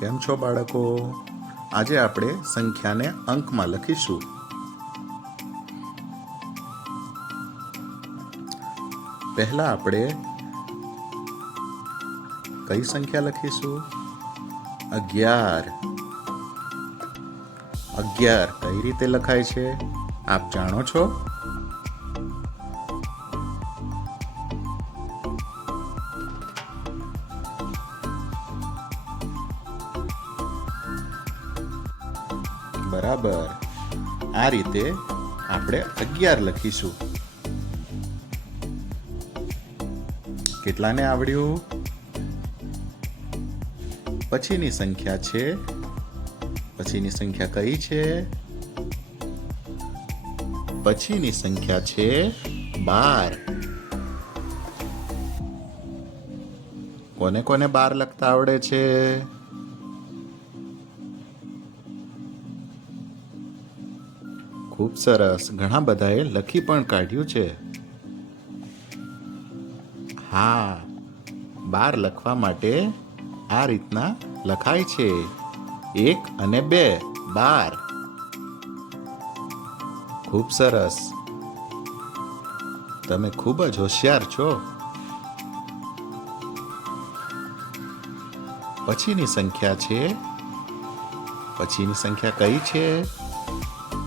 કેમ છો બાળકો? આજે આપણે સંખ્યાને અંકમાં લખીશું. પહેલા આપણે કઈ સંખ્યા લખીશું? 11. 11 કઈ રીતે લખાય છે આપ જાણો છો? બરાબર, આ રીતે આપણે 11 લખીશું. કેટલાને આવડ્યું? પછીની સંખ્યા છે. પછીની સંખ્યા કઈ છે? પછીની સંખ્યા છે 12. કોને કોને 12 લખતા આવડે છે? ખૂબ સરસ, ઘણા બધાએ લખી પણ કાઢ્યું છે. હા, 12 લખવા માટે આ રીતના લખાય છે. 1 અને 2 12. ખૂબ સરસ, તમે ખૂબ જ હોશિયાર છો. પછીની સંખ્યા છે. પછીની સંખ્યા કઈ છે?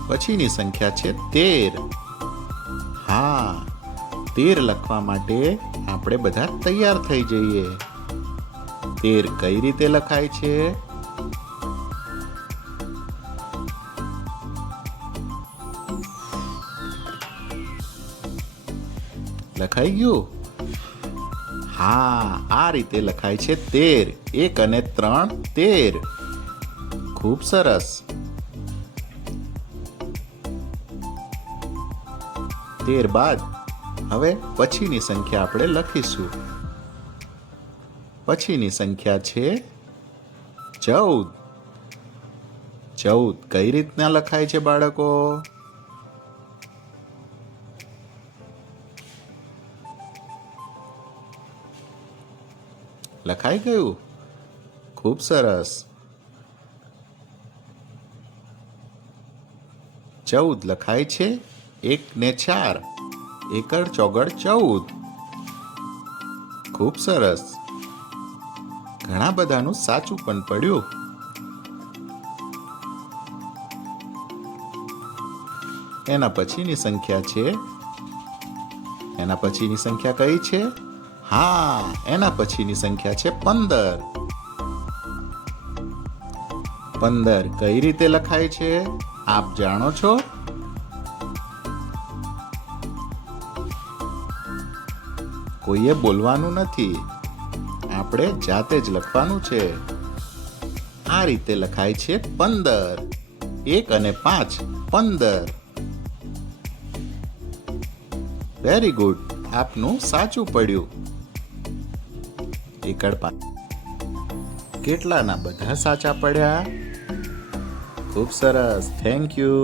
પછીની સંખ્યા છે 13. હા, 13 લખવા માટે આપણે બધા તૈયાર થઈ જઈએ. 13 કઈ રીતે લખાય છે? લખાઈ ગયું? હા, આ રીતે લખાય છે 13. 1 અને 3 13. ખૂબ સરસ. 13 બાદ હવે પછીની સંખ્યા આપણે લખીશું. પછીની સંખ્યા છે 14. 14 કઈ રીતના લખાય છે બાળકો? લખાઈ ગયું? ખૂબ સરસ. 14 લખાય છે 1 ને 4. 1 ચોગડ 14. ખૂબ સરસ, ઘણા બધાનું સાચું પણ પડ્યું. એના પછીની સંખ્યા છે. એના પછીની સંખ્યા કઈ છે? હા, એના પછીની સંખ્યા છે 15. 15 કઈ રીતે લખાય છે આપ જાણો છો? કોઈએ બોલવાનું નથી, આપણે જાતે જ લખવાનું છે. આ રીતે લખાય છે 15. 1 અને 5 15. વેરી ગુડ, આપનું સાચું પડ્યું. 1 5. કેટલાના બધા સાચા પડ્યા? ખૂબ સરસ, થેન્ક યુ.